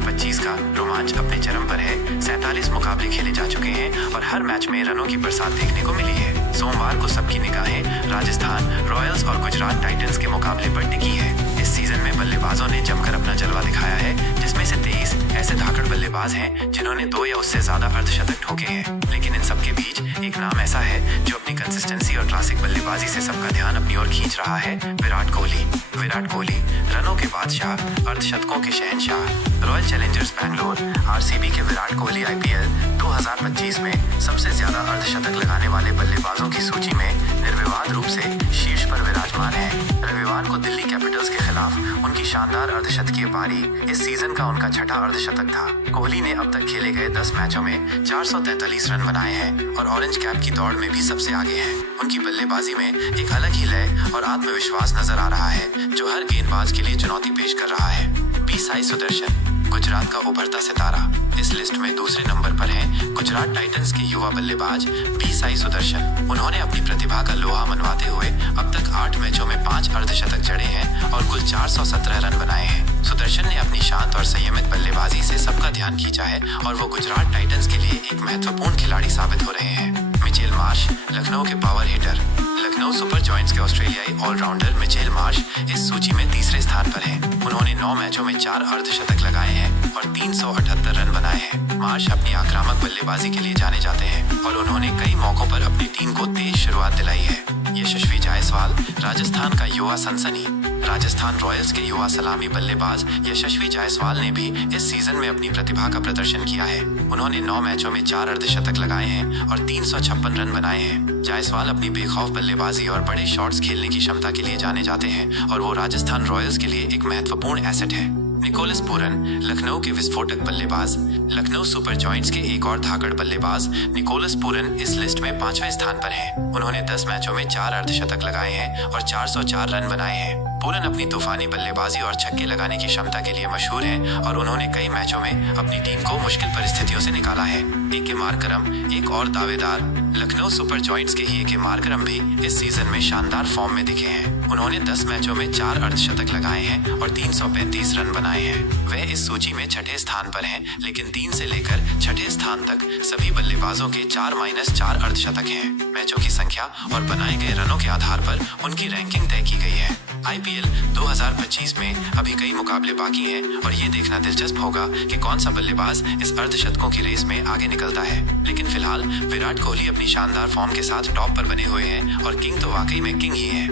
2025 का रोमांच अपने चरम पर है। 47 मुकाबले खेले जा चुके हैं और हर मैच में रनों की बरसात देखने को मिली है। सोमवार को सबकी निगाहें राजस्थान रॉयल्स और गुजरात टाइटंस के मुकाबले पर टिकी है। इस सीजन में बल्लेबाजों ने जमकर अपना जलवा दिखाया है, जिसमें से 23 ऐसे धाकड़ बल्लेबाज हैं जिन्होंने 2 या उससे ज्यादा अर्धशतक ठोके हैं। लेकिन इन सबके बीच एक नाम ऐसा है जो अपनी कंसिस्टेंसी और क्लासिक बल्लेबाजी से सबका ध्यान अपनी ओर खींच रहा है, विराट कोहली। विराट कोहली रनों के बादशाह, अर्धशतकों के शहंशाह। रॉयल चैलेंजर्स बैंगलोर आरसीबी के विराट कोहली आईपीएल 2025 में सबसे ज्यादा अर्धशतक लगाने वाले बल्लेबाजों की सूची में निर्विवाद रूप से शीर्ष पर विराजमान है। रविवार को दिल्ली कैपिटल्स के खिलाफ उनकी शानदार अर्धशतकीय पारी इस सीजन का उनका छठा अर्धशतक था। कोहली ने अब तक खेले गए 10 मैचों में 443 रन बनाए हैं और ऑरेंज कैप की दौड़ में भी सबसे आगे हैं। उनकी बल्लेबाजी में एक अलग ही लय और आत्मविश्वास नजर आ रहा है, जो हर गेंदबाज के लिए चुनौती पेश कर रहा है। बी साई सुदर्शन गुजरात का उभरता सितारा। इस लिस्ट में दूसरे नंबर पर हैं गुजरात टाइटंस के युवा बल्लेबाज बी साई सुदर्शन। उन्होंने अपनी प्रतिभा का लोहा मनवाते हुए अब तक 8 मैचों में 5 अर्धशतक जड़े हैं और कुल 417 रन बनाए हैं। सुदर्शन ने अपनी शांत और संयमित बल्लेबाजी से सबका ध्यान खींचा है और वो गुजरात टाइटंस के लिए एक महत्वपूर्ण खिलाड़ी साबित हो रहे हैं। मिचेल मार्श लखनऊ के power hitter. Lucknow super joints के ऑस्ट्रेलियाई ऑलराउंडर मिचेल मार्श इस सूची में तीसरे स्थान पर हैं। उन्होंने 9 मैचों में 4 अर्धशतक लगाए हैं और 378 रन बनाए हैं। मार्श अपनी आक्रामक बल्लेबाजी के लिए जाने जाते हैं और उन्होंने कई मौकों पर अपनी टीम को तेज शुरुआत दिलाई है। यशस्वी जायसवाल राजस्थान का युवा सनसनी। राजस्थान रॉयल्स के युवा सलामी बल्लेबाज यशस्वी जायसवाल ने भी इस सीजन में अपनी प्रतिभा का प्रदर्शन किया है। उन्होंने 9 मैचों में 4 अर्धशतक लगाए हैं और 356 रन बनाए हैं। जायसवाल अपनी बेखौफ बल्लेबाजी और बड़े शॉट्स खेलने की क्षमता के लिए जाने जाते हैं और वो राजस्थान रॉयल्स के लिए एक महत्वपूर्ण एसेट है। निकोलस पूरन लखनऊ के विस्फोटक बल्लेबाज। लखनऊ सुपर जॉयंट्स के एक और धाकड़ बल्लेबाज निकोलस पूरन इस लिस्ट में 5वें स्थान पर हैं। उन्होंने 10 मैचों में 4 अर्धशतक लगाए हैं और 404 रन बनाए हैं। पूरन अपनी तूफानी बल्लेबाजी और छक्के लगाने की क्षमता के लिए मशहूर हैं और उन्होंने कई मैचों में अपनी टीम को मुश्किल परिस्थितियों से निकाला है। ए.के. मार्करम एक और दावेदार। लखनऊ सुपर जॉयंट्स के ही ए.के. मार्करम भी इस सीजन में शानदार फॉर्म में दिखे हैं। उन्होंने 10 मैचों में 4 अर्धशतक लगाए हैं और 335 रन बनाए हैं। वह इस सूची में 6ठे स्थान पर हैं, लेकिन 3 से लेकर 6ठे स्थान तक सभी बल्लेबाजों के 4-4 अर्धशतक हैं। मैचों की संख्या और बनाए गए रनों के आधार पर उनकी रैंकिंग तय की गई है। आईपीएल 2025 में अभी कई मुकाबले बाकी हैं और ये देखना दिलचस्प होगा कि कौन सा बल्लेबाज इस अर्धशतकों की रेस में आगे निकलता है। लेकिन फिलहाल विराट कोहली अपनी शानदार फॉर्म के साथ टॉप पर बने हुए हैं और किंग तो वाकई में किंग ही है।